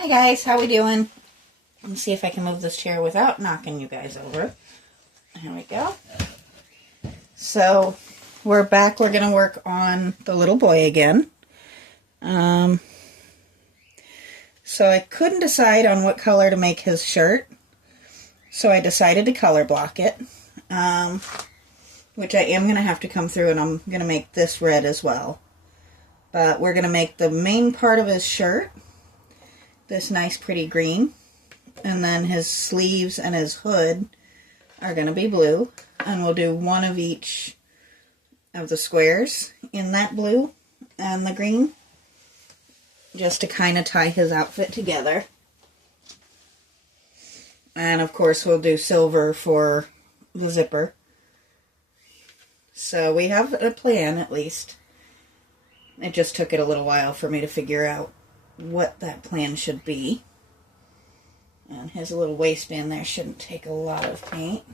Hi guys, how we doing? Let me see if I can move this chair without knocking you guys over. There we go. So, we're back. We're going to work on the little boy again. So I couldn't decide on what color to make his shirt. So I decided to color block it. Which I am going to have to come through, and I'm going to make this red as well. But we're going to make the main part of his shirt this nice pretty green, and then his sleeves and his hood are going to be blue, and we'll do one of each of the squares in that blue and the green just to kind of tie his outfit together. And of course we'll do silver for the zipper. So we have a plan, at least. It just took it a little while for me to figure out what that plan should be. And his little waistband there shouldn't take a lot of paint.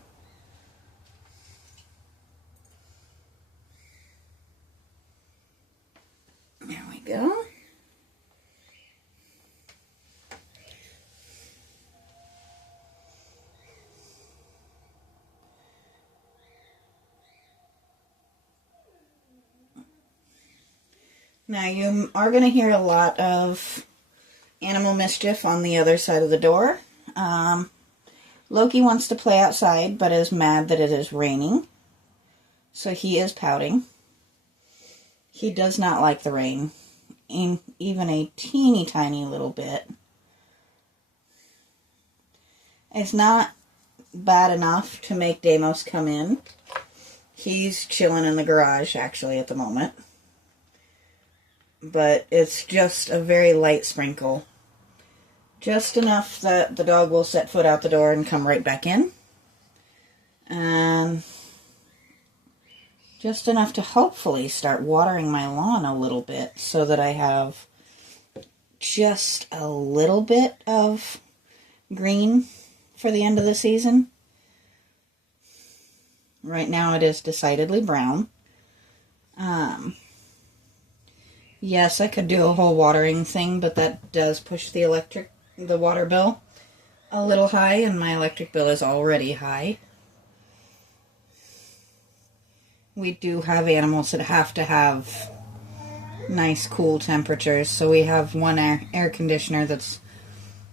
There we go. Now you are going to hear a lot of animal mischief on the other side of the door. Loki wants to play outside, but is mad that it is raining. So he is pouting. He does not like the rain, even a teeny tiny little bit. It's not bad enough to make Deimos come in. He's chilling in the garage, actually, at the moment. But it's just a very light sprinkle. Just enough that the dog will set foot out the door and come right back in. And just enough to hopefully start watering my lawn a little bit so that I have just a little bit of green for the end of the season. Right now it is decidedly brown. Yes, I could do a whole watering thing, but that does push the water bill a little high, and my electric bill is already high. We do have animals that have to have nice cool temperatures, so we have one air conditioner that's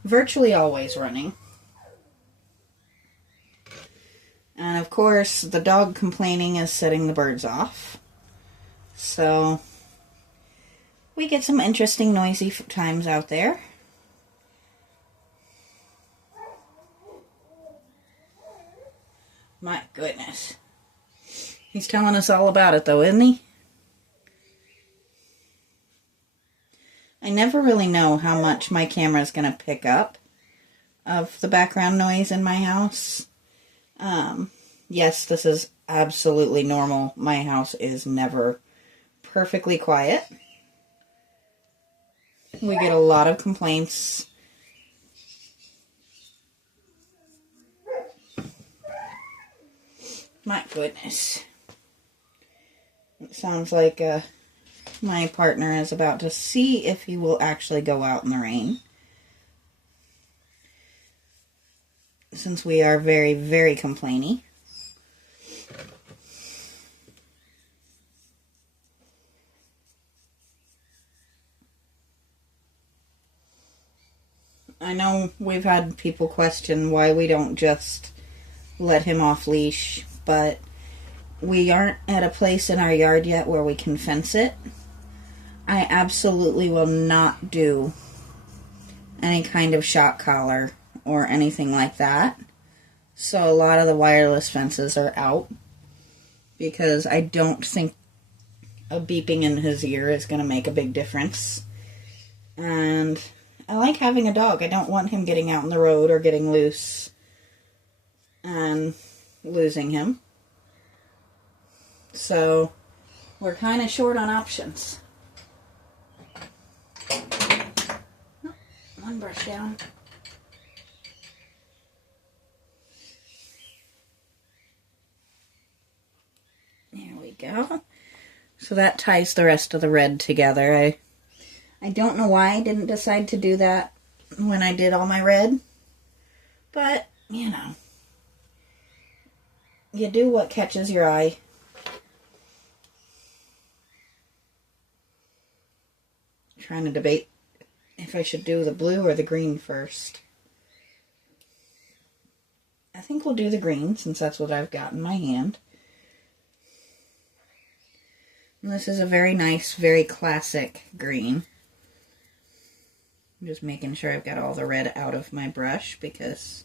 virtually always running. And of course, the dog complaining is setting the birds off. So we get some interesting noisy times out there. My goodness. He's telling us all about it though, isn't he? I never really know how much my camera is going to pick up of the background noise in my house. Yes, this is absolutely normal. My house is never perfectly quiet. We get a lot of complaints. My goodness. It sounds like my partner is about to see if he will actually go out in the rain. Since we are very, very complainy. I know we've had people question why we don't just let him off leash, but we aren't at a place in our yard yet where we can fence it. I absolutely will not do any kind of shock collar or anything like that. So a lot of the wireless fences are out because I don't think a beeping in his ear is going to make a big difference. And I like having a dog. I don't want him getting out on the road or getting loose and losing him. So we're kind of short on options. Oh, one brush down. There we go. So that ties the rest of the red together. I don't know why I didn't decide to do that when I did all my red. But, you know, you do what catches your eye. Trying to debate if I should do the blue or the green first. I think we'll do the green since that's what I've got in my hand. And this is a very nice, very classic green. I'm just making sure I've got all the red out of my brush because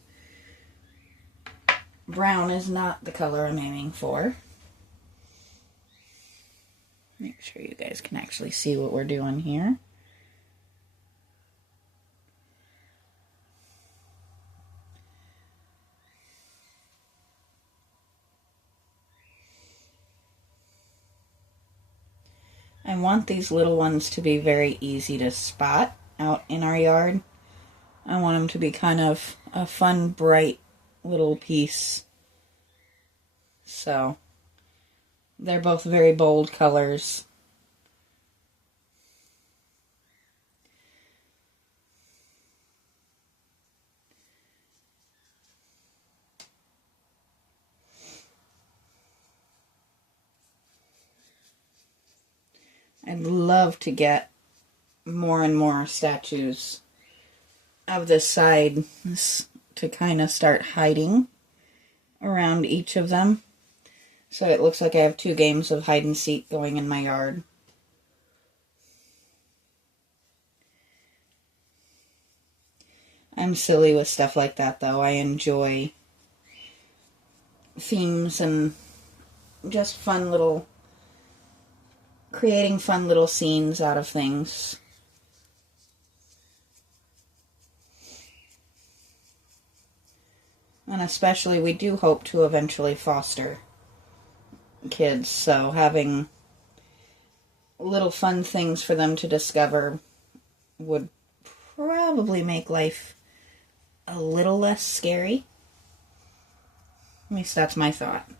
brown is not the color I'm aiming for. Make sure you guys can actually see what we're doing here. I want these little ones to be very easy to spot out in our yard. I want them to be kind of a fun, bright little piece. So, they're both very bold colors. I'd love to get more and more statues of this side to kind of start hiding around each of them. So it looks like I have 2 games of hide and seek going in my yard. I'm silly with stuff like that though. I enjoy themes and just creating fun little scenes out of things. And especially, we do hope to eventually foster kids, so having little fun things for them to discover would probably make life a little less scary. At least that's my thought.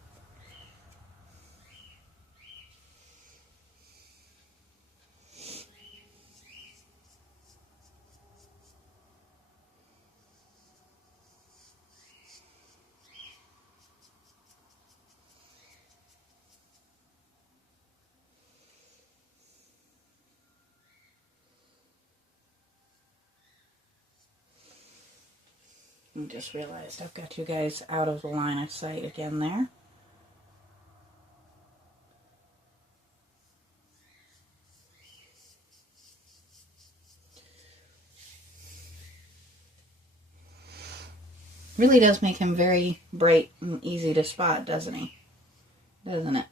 I just realized I've got you guys out of the line of sight again there. Really does make him very bright and easy to spot, doesn't he? Doesn't it?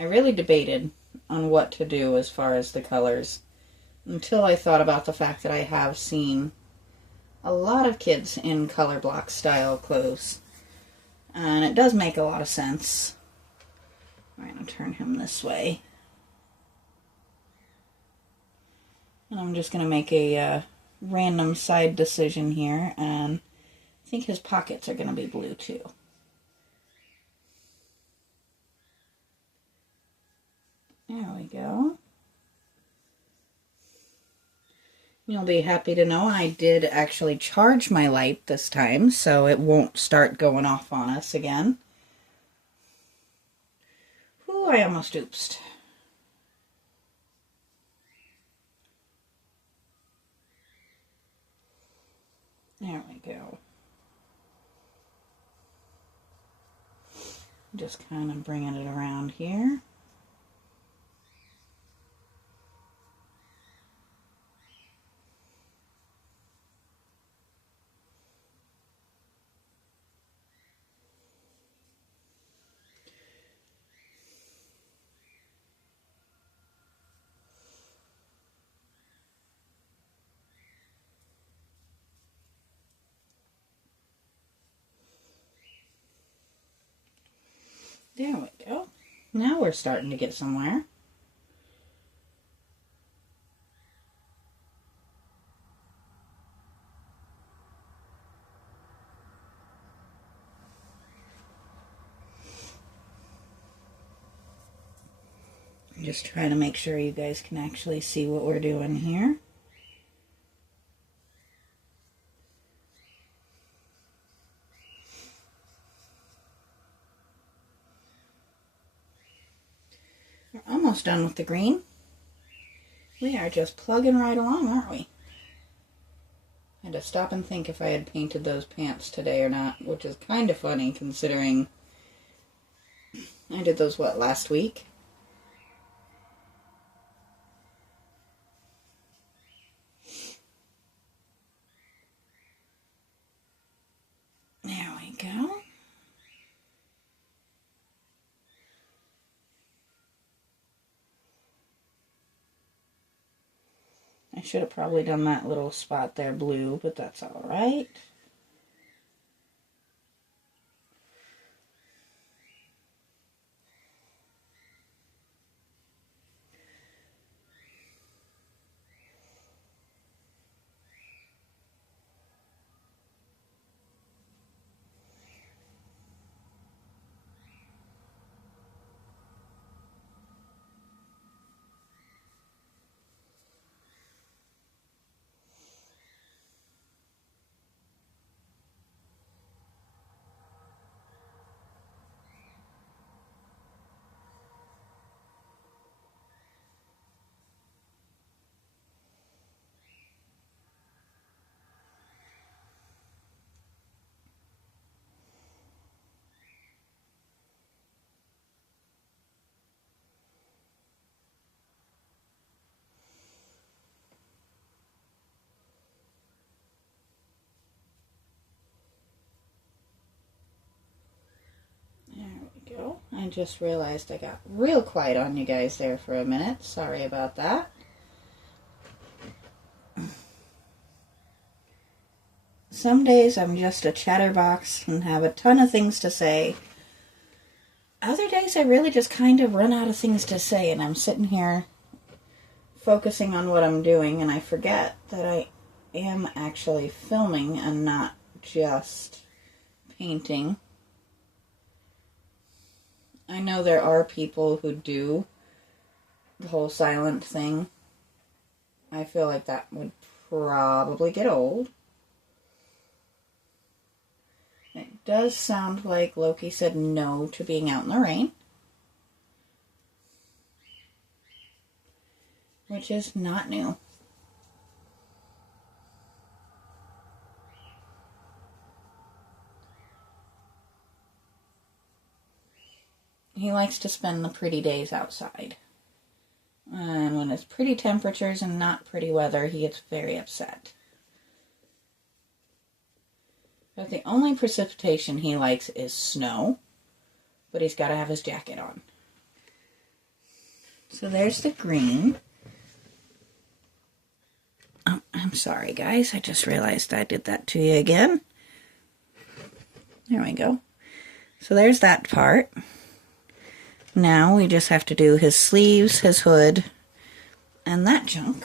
I really debated on what to do as far as the colors until I thought about the fact that I have seen a lot of kids in color block style clothes. And it does make a lot of sense. I'm going to turn him this way. And I'm just going to make a random side decision here. And I think his pockets are going to be blue too. There we go. You'll be happy to know I did actually charge my light this time, so it won't start going off on us again. Ooh, I almost oopsed. There we go. Just kind of bringing it around here. There we go. Now we're starting to get somewhere. Just trying to make sure you guys can actually see what we're doing here. We're almost done with the green. We are just plugging right along, aren't we? I had to stop and think if I had painted those pants today or not, which is kind of funny considering I did those, what, last week? There we go. I should have probably done that little spot there blue, but that's all right. I just realized I got real quiet on you guys there for a minute. Sorry about that. Some days I'm just a chatterbox and have a ton of things to say. Other days I really just kind of run out of things to say and I'm sitting here focusing on what I'm doing and I forget that I am actually filming and not just painting. I know there are people who do the whole silent thing. I feel like that would probably get old. It does sound like Loki said no to being out in the rain. Which is not new. He likes to spend the pretty days outside. And when it's pretty temperatures and not pretty weather, he gets very upset. But the only precipitation he likes is snow. But he's got to have his jacket on. So there's the green. Oh, I'm sorry, guys. I just realized I did that to you again. There we go. So there's that part. Now we just have to do his sleeves, his hood, and that junk.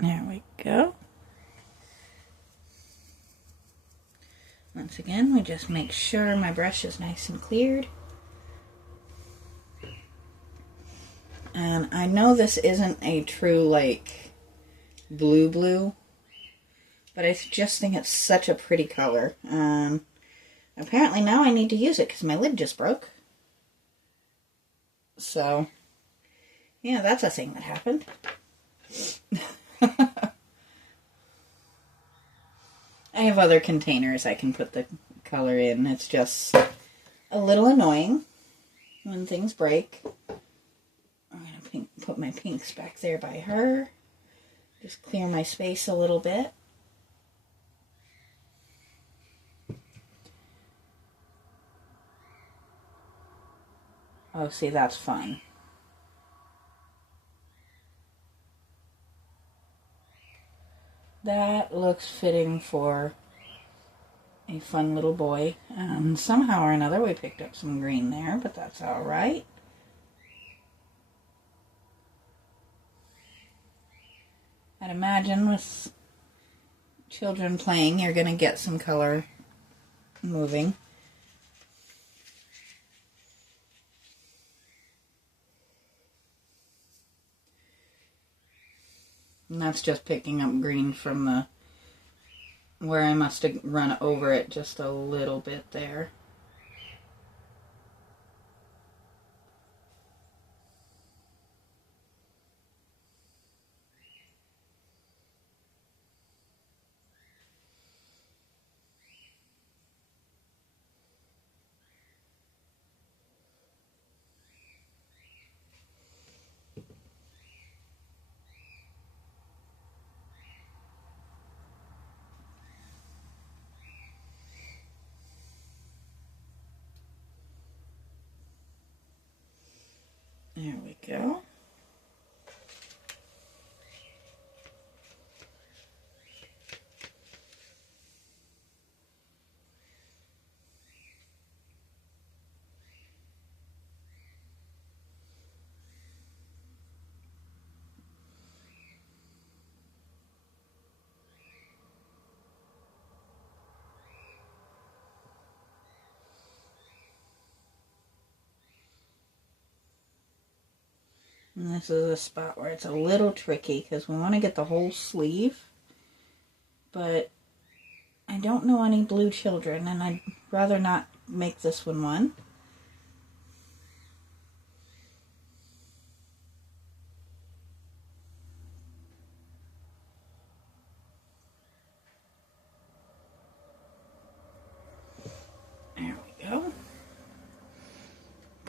There we go. Once again, we just make sure my brush is nice and cleared. And I know this isn't a true, like, blue, but I just think it's such a pretty color. Apparently now I need to use it because my lid just broke. So, yeah, that's a thing that happened. I have other containers I can put the color in. It's just a little annoying when things break. I'm going to put my pinks back there by her. Just clear my space a little bit. Oh, see, that's fine. That looks fitting for a fun little boy. And somehow or another we picked up some green there, but that's all right. I'd imagine with children playing, you're going to get some color moving. And that's just picking up green from the where I must have run over it just a little bit there. There we go. And this is a spot where it's a little tricky because we want to get the whole sleeve, but I don't know any blue children, and I'd rather not make this one. There we go.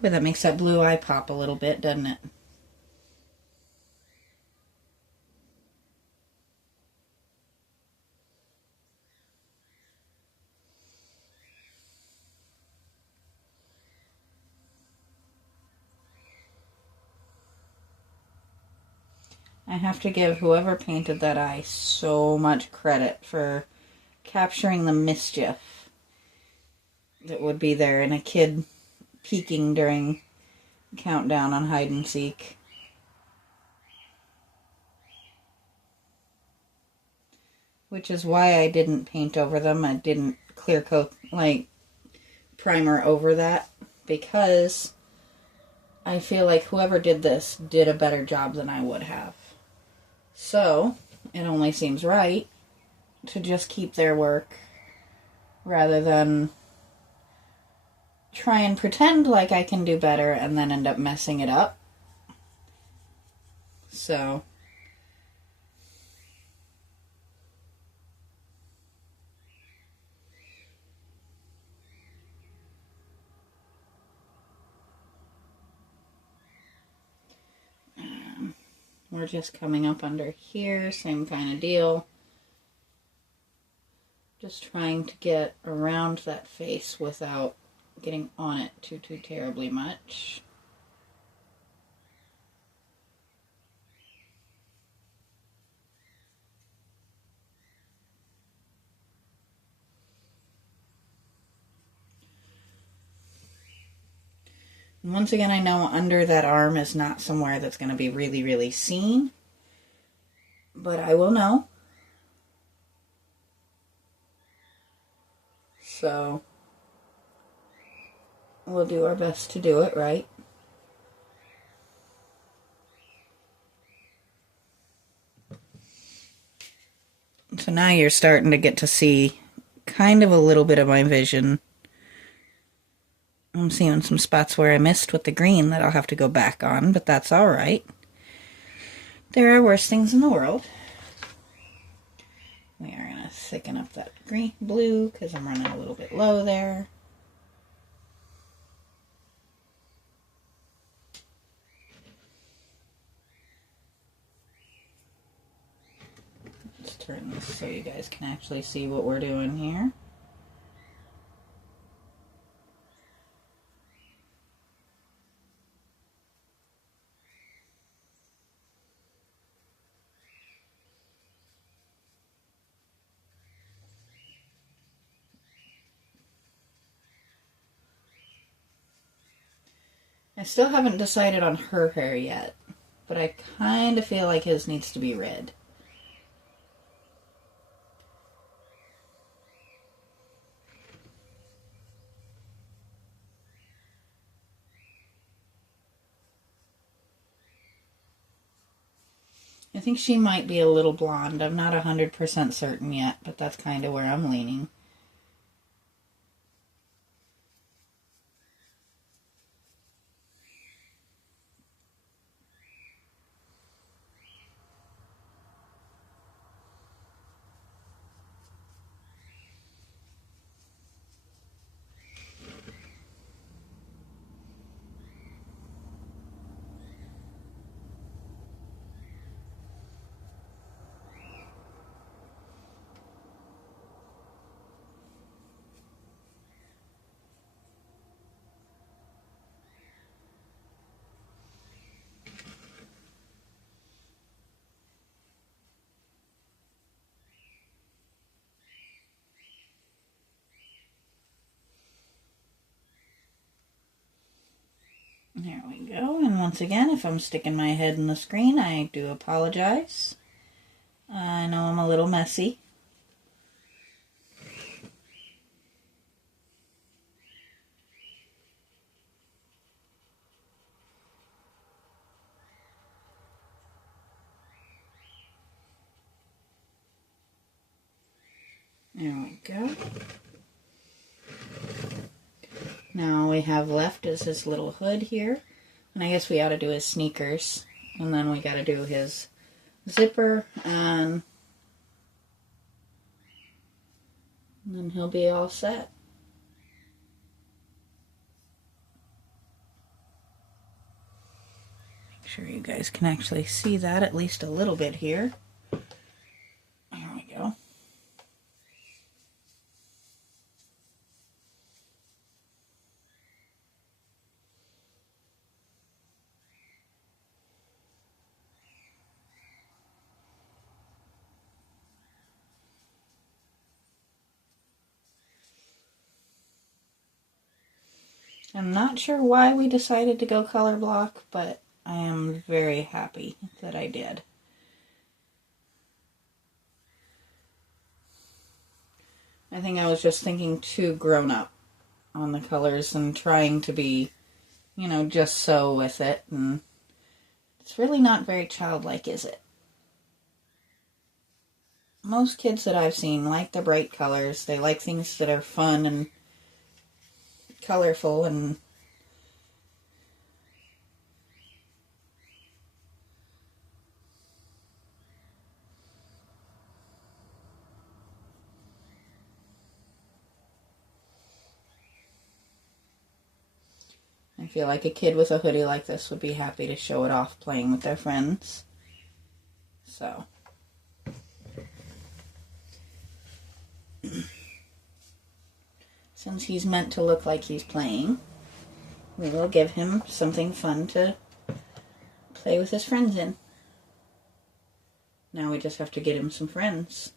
Boy, that makes that blue eye pop a little bit, doesn't it? I have to give whoever painted that eye so much credit for capturing the mischief that would be there in a kid peeking during countdown on hide and seek. Which is why I didn't paint over them. I didn't clear coat, like primer over that, because I feel like whoever did this did a better job than I would have. So, it only seems right to just keep their work rather than try and pretend like I can do better and then end up messing it up. So, we're just coming up under here, same kind of deal. Just trying to get around that face without getting on it too terribly much. And once again, I know under that arm is not somewhere that's going to be really seen, but I will know. So, we'll do our best to do it right. So now you're starting to get to see kind of a little bit of my vision. I'm seeing some spots where I missed with the green that I'll have to go back on, but that's all right. There are worse things in the world. We are going to thicken up that blue because I'm running a little bit low there. Let's turn this so you guys can actually see what we're doing here. I still haven't decided on her hair yet, but I kind of feel like his needs to be red. I think she might be a little blonde. I'm not 100% certain yet, but that's kind of where I'm leaning. There we go. And once again, if I'm sticking my head in the screen, I do apologize. I know I'm a little messy. There we go. Now all we have left is his little hood here. And I guess we ought to do his sneakers. And then we got to do his zipper. And then he'll be all set. Make sure you guys can actually see that at least a little bit here. There we go. I'm not sure why we decided to go color block, but I am very happy that I did. I think I was just thinking too grown up on the colors and trying to be, you know, just so with it, and it's really not very childlike, is it? Most kids that I've seen like the bright colors. They like things that are fun and colorful, and I feel like a kid with a hoodie like this would be happy to show it off playing with their friends. So since he's meant to look like he's playing, we will give him something fun to play with his friends in. Now we just have to get him some friends.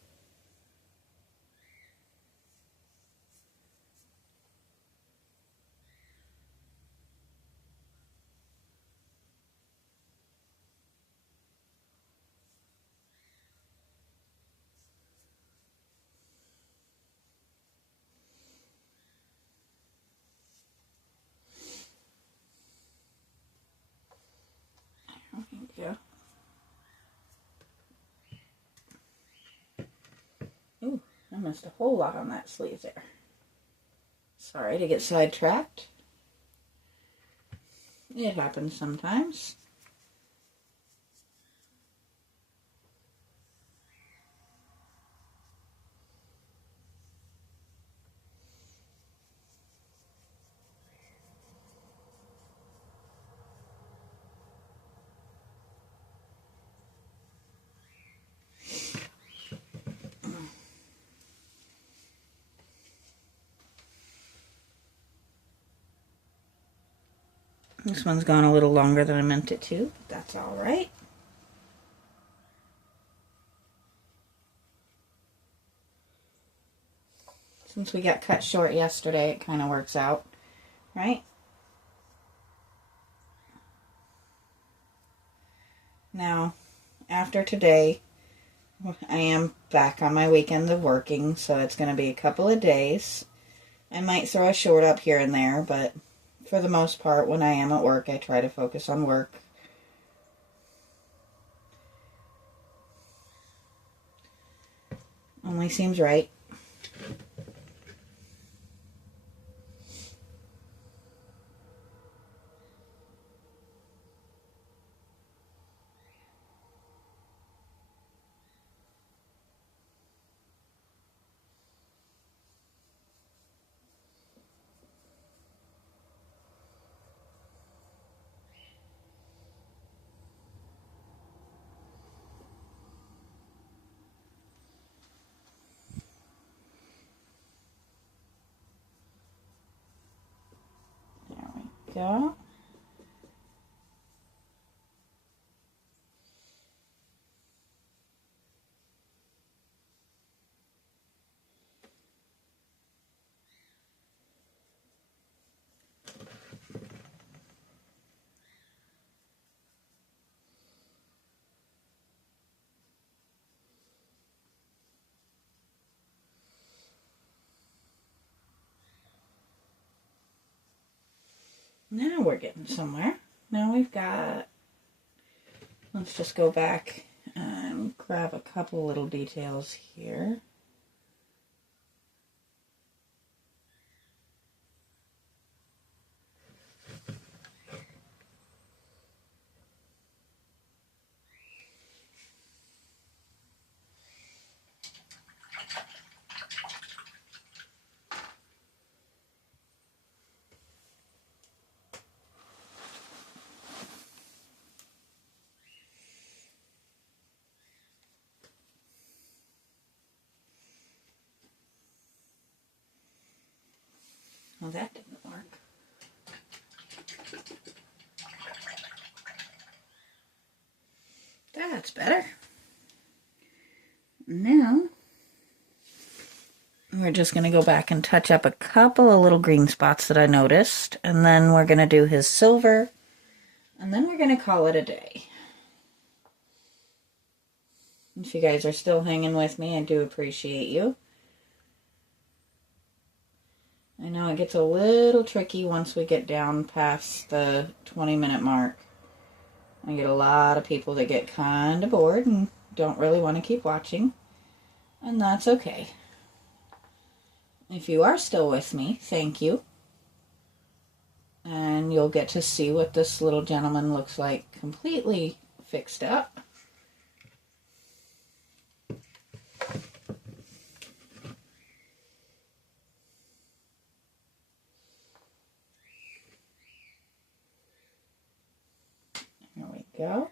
Yeah. Ooh, I missed a whole lot on that sleeve there. Sorry to get sidetracked. It happens sometimes. This one's gone a little longer than I meant it to, but that's all right. Since we got cut short yesterday, it kind of works out, right? Now, after today, I am back on my weekend of working, so it's going to be a couple of days. I might throw a short up here and there, but for the most part, when I am at work, I try to focus on work. Only seems right. There we go. Now we're getting somewhere. Now we've got, let's just go back and grab a couple little details here. Well, that didn't work. That's better. Now, we're just going to go back and touch up a couple of little green spots that I noticed. And then we're going to do his silver. And then we're going to call it a day. If you guys are still hanging with me, I do appreciate you. I know it gets a little tricky once we get down past the 20-minute mark. I get a lot of people that get kind of bored and don't really want to keep watching. And that's okay. If you are still with me, thank you. And you'll get to see what this little gentleman looks like completely fixed up. There we go.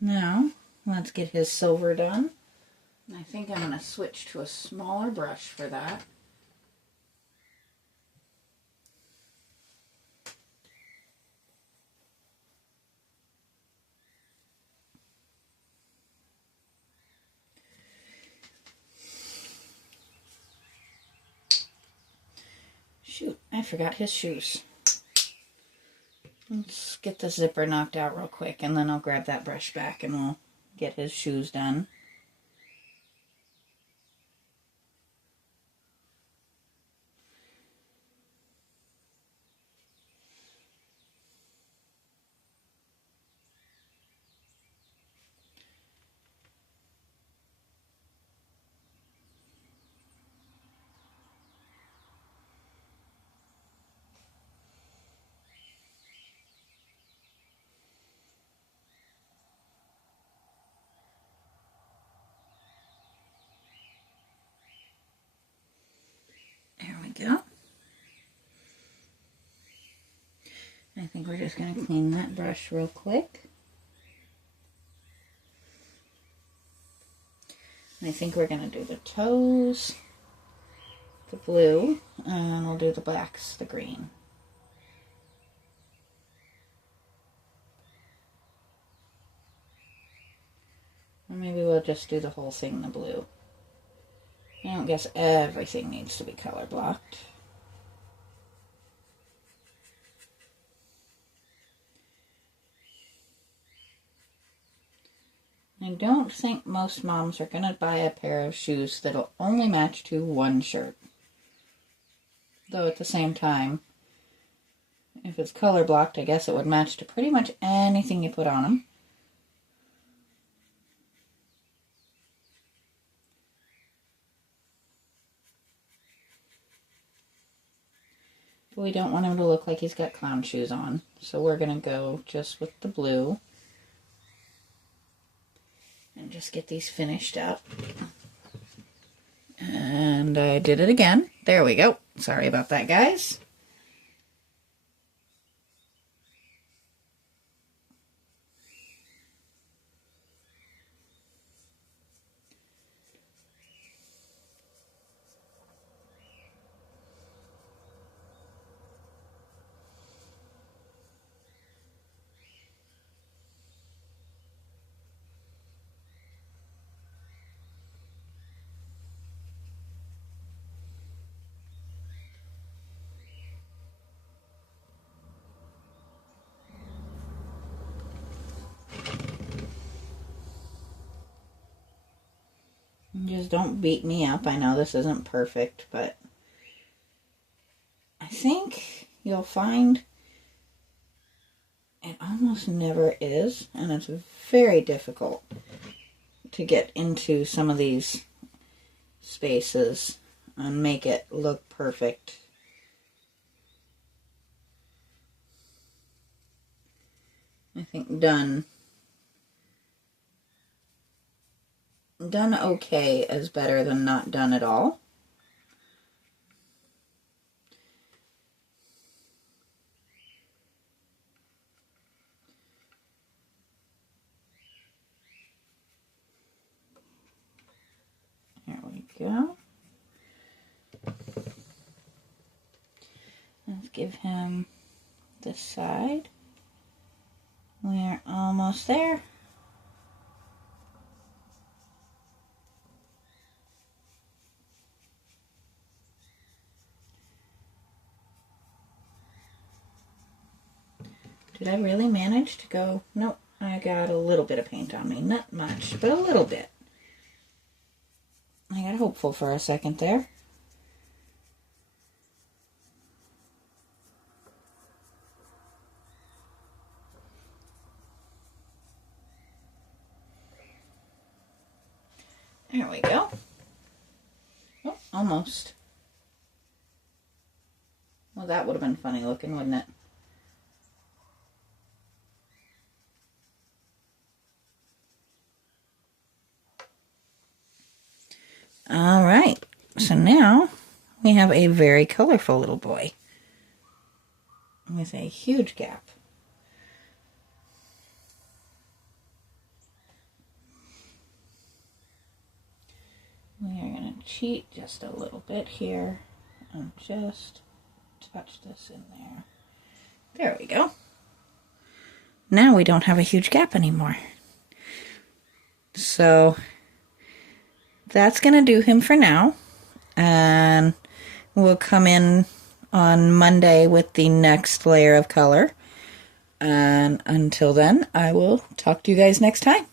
Now, let's get his silver done. I think I'm going to switch to a smaller brush for that. Shoot, I forgot his shoes. Let's get the zipper knocked out real quick, and then I'll grab that brush back and we'll get his shoes done. There we go. I think we're just going to clean that brush real quick. I think we're going to do the toes, the blue, and we'll do the blacks, the green. Or maybe we'll just do the whole thing the blue. I don't guess everything needs to be color blocked. I don't think most moms are going to buy a pair of shoes that'll only match to one shirt. Though at the same time, if it's color blocked, I guess it would match to pretty much anything you put on them. But we don't want him to look like he's got clown shoes on, so we're going to go just with the blue. And just get these finished up. And I did it again. There we go. Sorry about that, guys. Just don't beat me up. I know this isn't perfect, but I think you'll find it almost never is, and it's very difficult to get into some of these spaces and make it look perfect. I think done okay is better than not done at all. There we go. Let's give him this side. We're almost there. Did I really manage to go? Nope, I got a little bit of paint on me. Not much, but a little bit. I got hopeful for a second there. There we go. Oh, almost. Well, that would have been funny looking, wouldn't it? All right, so now we have a very colorful little boy with a huge gap. We are going to cheat just a little bit here and just touch this in there. There we go. Now we don't have a huge gap anymore. So that's going to do him for now. And we'll come in on Monday with the next layer of color. And until then, I will talk to you guys next time.